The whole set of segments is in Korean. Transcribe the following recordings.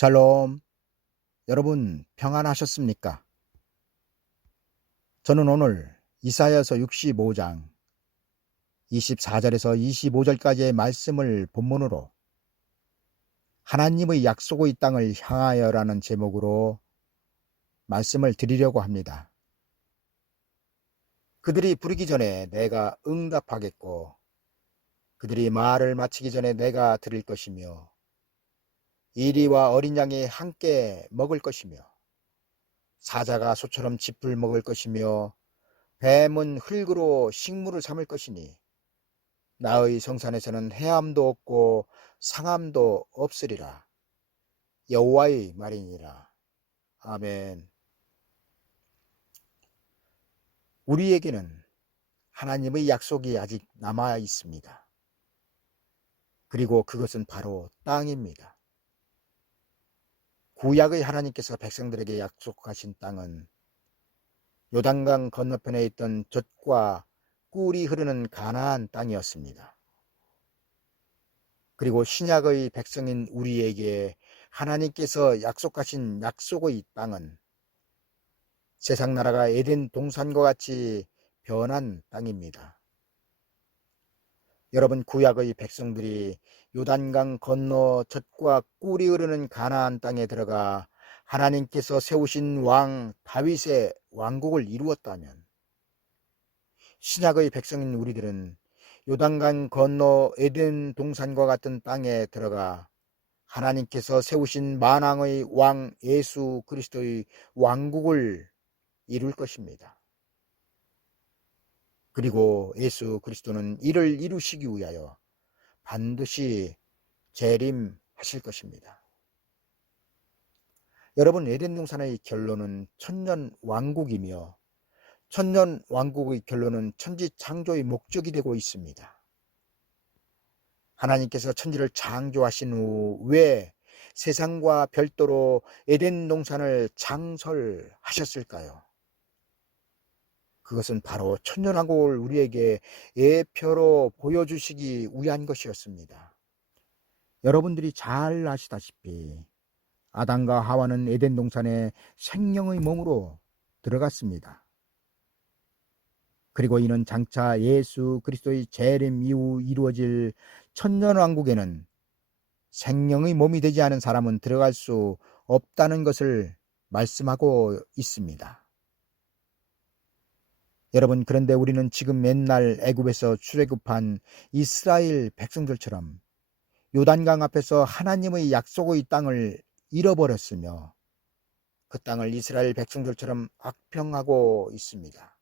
샬롬, 여러분 평안하셨습니까? 저는 오늘 이사야서 65장 24절에서 25절까지의 말씀을 본문으로 하나님의 약속의 땅을 향하여라는 제목으로 말씀을 드리려고 합니다. 그들이 부르기 전에 내가 응답하겠고 그들이 말을 마치기 전에 내가 들을 것이며 이리와 어린 양이 함께 먹을 것이며 사자가 소처럼 짚을 먹을 것이며 뱀은 흙으로 식물을 삼을 것이니 나의 성산에서는 해함도 없고 상함도 없으리라. 여호와의 말이니라. 아멘. 우리에게는 하나님의 약속이 아직 남아 있습니다. 그리고 그것은 바로 땅입니다. 구약의 하나님께서 백성들에게 약속하신 땅은 요단강 건너편에 있던 젖과 꿀이 흐르는 가나안 땅이었습니다. 그리고 신약의 백성인 우리에게 하나님께서 약속하신 약속의 땅은 세상 나라가 에덴 동산과 같이 변한 땅입니다. 여러분, 구약의 백성들이 요단강 건너 젖과 꿀이 흐르는 가나안 땅에 들어가 하나님께서 세우신 왕 다윗의 왕국을 이루었다면 신약의 백성인 우리들은 요단강 건너 에덴 동산과 같은 땅에 들어가 하나님께서 세우신 만왕의 왕 예수 그리스도의 왕국을 이룰 것입니다. 그리고 예수 그리스도는 이를 이루시기 위하여 반드시 재림하실 것입니다. 여러분, 에덴 동산의 결론은 천년 왕국이며 천년 왕국의 결론은 천지 창조의 목적이 되고 있습니다. 하나님께서 천지를 창조하신 후 왜 세상과 별도로 에덴 동산을 창설하셨을까요? 그것은 바로 천년왕국을 우리에게 예표로 보여주시기 위한 것이었습니다. 여러분들이 잘 아시다시피 아담과 하와는 에덴 동산에 생명의 몸으로 들어갔습니다. 그리고 이는 장차 예수 그리스도의 재림 이후 이루어질 천년왕국에는 생명의 몸이 되지 않은 사람은 들어갈 수 없다는 것을 말씀하고 있습니다. 여러분, 그런데 우리는 지금 옛날 애굽에서 출애굽한 이스라엘 백성들처럼 요단강 앞에서 하나님의 약속의 땅을 잃어버렸으며 그 땅을 이스라엘 백성들처럼 악평하고 있습니다.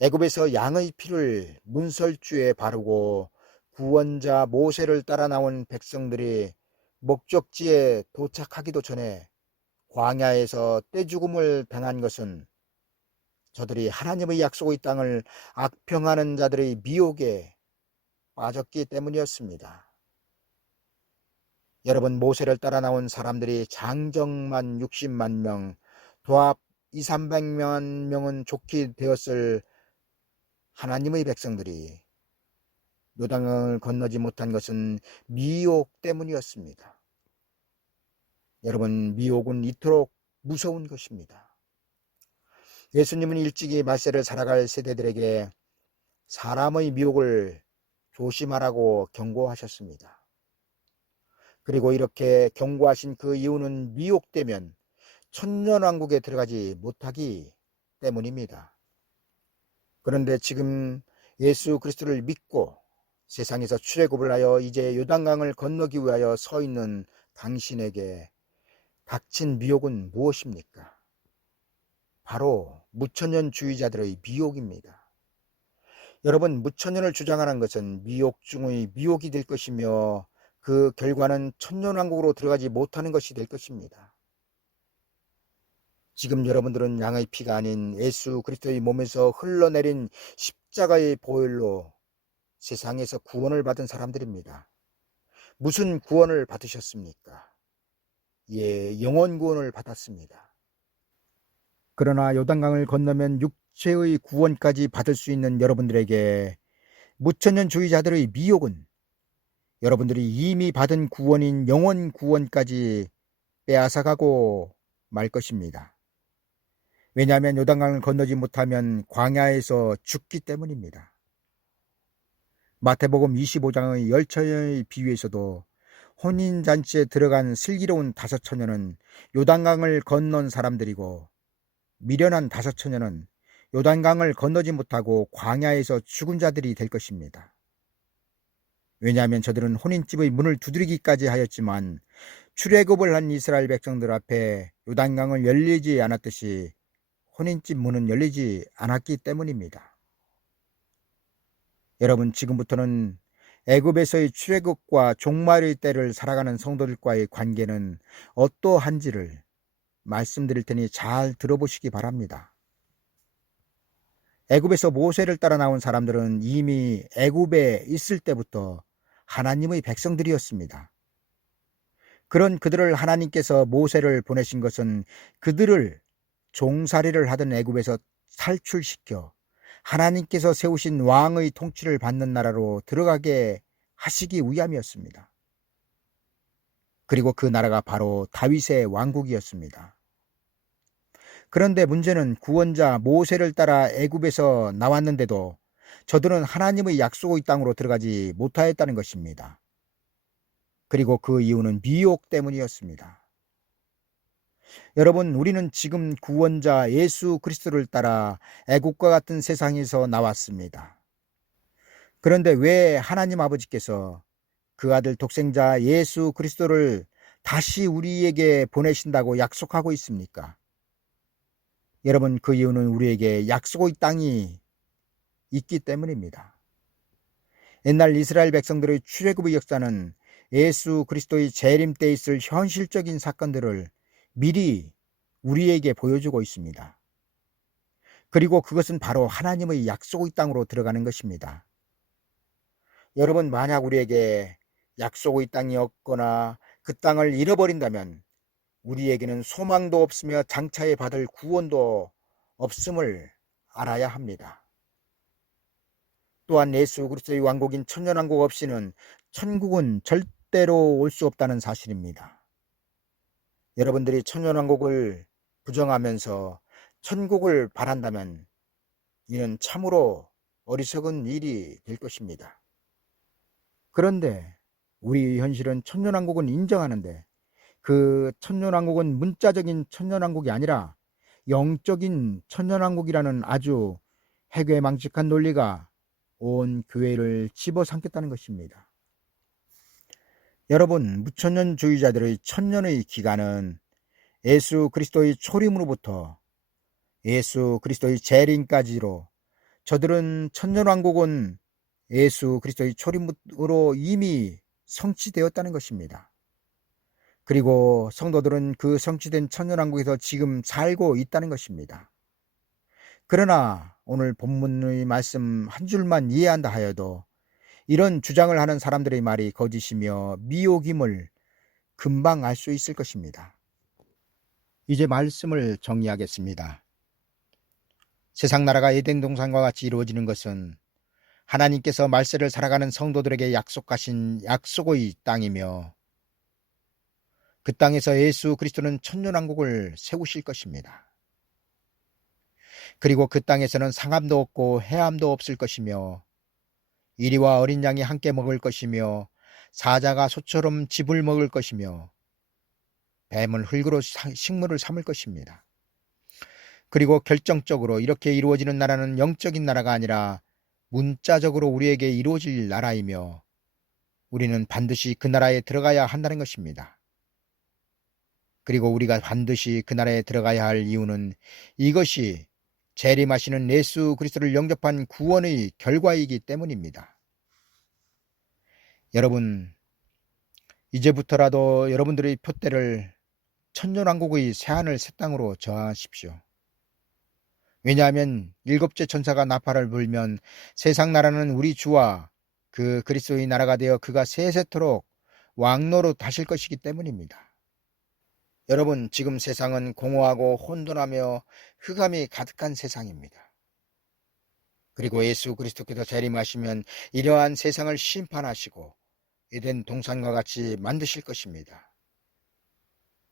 애굽에서 양의 피를 문설주에 바르고 구원자 모세를 따라 나온 백성들이 목적지에 도착하기도 전에 광야에서 떼죽음을 당한 것은 저들이 하나님의 약속의 땅을 악평하는 자들의 미혹에 빠졌기 때문이었습니다. 여러분, 모세를 따라 나온 사람들이 장정만 60만 명, 도합 200~300만 명은 좋게 되었을 하나님의 백성들이 요단강을 건너지 못한 것은 미혹 때문이었습니다. 여러분, 미혹은 이토록 무서운 것입니다. 예수님은 일찍이 말세를 살아갈 세대들에게 사람의 미혹을 조심하라고 경고하셨습니다. 그리고 이렇게 경고하신 그 이유는 미혹되면 천년왕국에 들어가지 못하기 때문입니다. 그런데 지금 예수 그리스도를 믿고 세상에서 출애굽을 하여 이제 요단강을 건너기 위하여 서 있는 당신에게 닥친 미혹은 무엇입니까? 바로 무천년주의자들의 미혹입니다. 여러분, 무천년을 주장하는 것은 미혹 중의 미혹이 될 것이며 그 결과는 천년왕국으로 들어가지 못하는 것이 될 것입니다. 지금 여러분들은 양의 피가 아닌 예수 그리스도의 몸에서 흘러내린 십자가의 보혈로 세상에서 구원을 받은 사람들입니다. 무슨 구원을 받으셨습니까? 예, 영원 구원을 받았습니다. 그러나 요단강을 건너면 육체의 구원까지 받을 수 있는 여러분들에게 무천년주의자들의 미혹은 여러분들이 이미 받은 구원인 영원 구원까지 빼앗아가고 말 것입니다. 왜냐하면 요단강을 건너지 못하면 광야에서 죽기 때문입니다. 마태복음 25장의 열처녀의 비유에서도 혼인잔치에 들어간 슬기로운 5처녀는 요단강을 건넌 사람들이고, 미련한 5처녀는 요단강을 건너지 못하고 광야에서 죽은 자들이 될 것입니다. 왜냐하면 저들은 혼인집의 문을 두드리기까지 하였지만 출애굽을 한 이스라엘 백성들 앞에 요단강을 열리지 않았듯이 혼인집 문은 열리지 않았기 때문입니다. 여러분, 지금부터는 애굽에서의 출애굽과 종말의 때를 살아가는 성도들과의 관계는 어떠한지를 말씀드릴 테니 잘 들어보시기 바랍니다. 애굽에서 모세를 따라 나온 사람들은 이미 애굽에 있을 때부터 하나님의 백성들이었습니다. 그런 그들을 하나님께서 모세를 보내신 것은 그들을 종살이를 하던 애굽에서 탈출시켜 하나님께서 세우신 왕의 통치를 받는 나라로 들어가게 하시기 위함이었습니다. 그리고 그 나라가 바로 다윗의 왕국이었습니다. 그런데 문제는 구원자 모세를 따라 애굽에서 나왔는데도 저들은 하나님의 약속의 땅으로 들어가지 못하였다는 것입니다. 그리고 그 이유는 미혹 때문이었습니다. 여러분, 우리는 지금 구원자 예수 그리스도를 따라 애국과 같은 세상에서 나왔습니다. 그런데 왜 하나님 아버지께서 그 아들 독생자 예수 그리스도를 다시 우리에게 보내신다고 약속하고 있습니까? 여러분, 그 이유는 우리에게 약속의 땅이 있기 때문입니다. 옛날 이스라엘 백성들의 출애굽의 역사는 예수 그리스도의 재림 때 있을 현실적인 사건들을 미리 우리에게 보여주고 있습니다. 그리고 그것은 바로 하나님의 약속의 땅으로 들어가는 것입니다. 여러분, 만약 우리에게 약속의 땅이 없거나 그 땅을 잃어버린다면 우리에게는 소망도 없으며 장차에 받을 구원도 없음을 알아야 합니다. 또한 예수 그리스도의 왕국인 천년왕국 없이는 천국은 절대로 올 수 없다는 사실입니다. 여러분들이 천년왕국을 부정하면서 천국을 바란다면 이는 참으로 어리석은 일이 될 것입니다. 그런데 우리 현실은 천년왕국은 인정하는데 그 천년왕국은 문자적인 천년왕국이 아니라 영적인 천년왕국이라는 아주 해괴망측한 논리가 온 교회를 집어삼켰다는 것입니다. 여러분, 무천년주의자들의 천년의 기간은 예수 그리스도의 초림으로부터 예수 그리스도의 재림까지로, 저들은 천년왕국은 예수 그리스도의 초림으로 이미 성취되었다는 것입니다. 그리고 성도들은 그 성취된 천년왕국에서 지금 살고 있다는 것입니다. 그러나 오늘 본문의 말씀 한 줄만 이해한다 하여도 이런 주장을 하는 사람들의 말이 거짓이며 미혹임을 금방 알 수 있을 것입니다. 이제 말씀을 정리하겠습니다. 세상 나라가 에덴 동산과 같이 이루어지는 것은 하나님께서 말세를 살아가는 성도들에게 약속하신 약속의 땅이며, 그 땅에서 예수 그리스도는 천년왕국을 세우실 것입니다. 그리고 그 땅에서는 상함도 없고 해함도 없을 것이며, 이리와 어린 양이 함께 먹을 것이며, 사자가 소처럼 즙을 먹을 것이며, 뱀은 흙으로 식물을 삼을 것입니다. 그리고 결정적으로 이렇게 이루어지는 나라는 영적인 나라가 아니라 문자적으로 우리에게 이루어질 나라이며, 우리는 반드시 그 나라에 들어가야 한다는 것입니다. 그리고 우리가 반드시 그 나라에 들어가야 할 이유는 이것이 재림하시는 예수 그리스도를 영접한 구원의 결과이기 때문입니다. 여러분, 이제부터라도 여러분들의 표대를 천년왕국의 새하늘 새 땅으로 정하십시오. 왜냐하면 7째 천사가 나팔을 불면 세상 나라는 우리 주와 그 그리스도의 나라가 되어 그가 세세토록 왕노릇 하실 것이기 때문입니다. 여러분, 지금 세상은 공허하고 혼돈하며 흑암이 가득한 세상입니다. 그리고 예수 그리스도께서 재림하시면 이러한 세상을 심판하시고 에덴 동산과 같이 만드실 것입니다.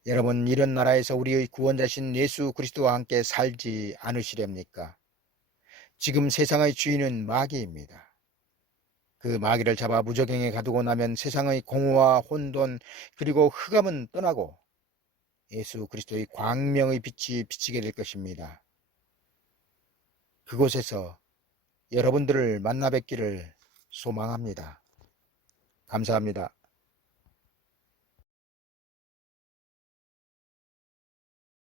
여러분, 이런 나라에서 우리의 구원자신 예수 그리스도와 함께 살지 않으시렵니까? 지금 세상의 주인은 마귀입니다. 그 마귀를 잡아 무저갱에 가두고 나면 세상의 공허와 혼돈 그리고 흑암은 떠나고 예수 그리스도의 광명의 빛이 비치게 될 것입니다. 그곳에서 여러분들을 만나 뵙기를 소망합니다. 감사합니다.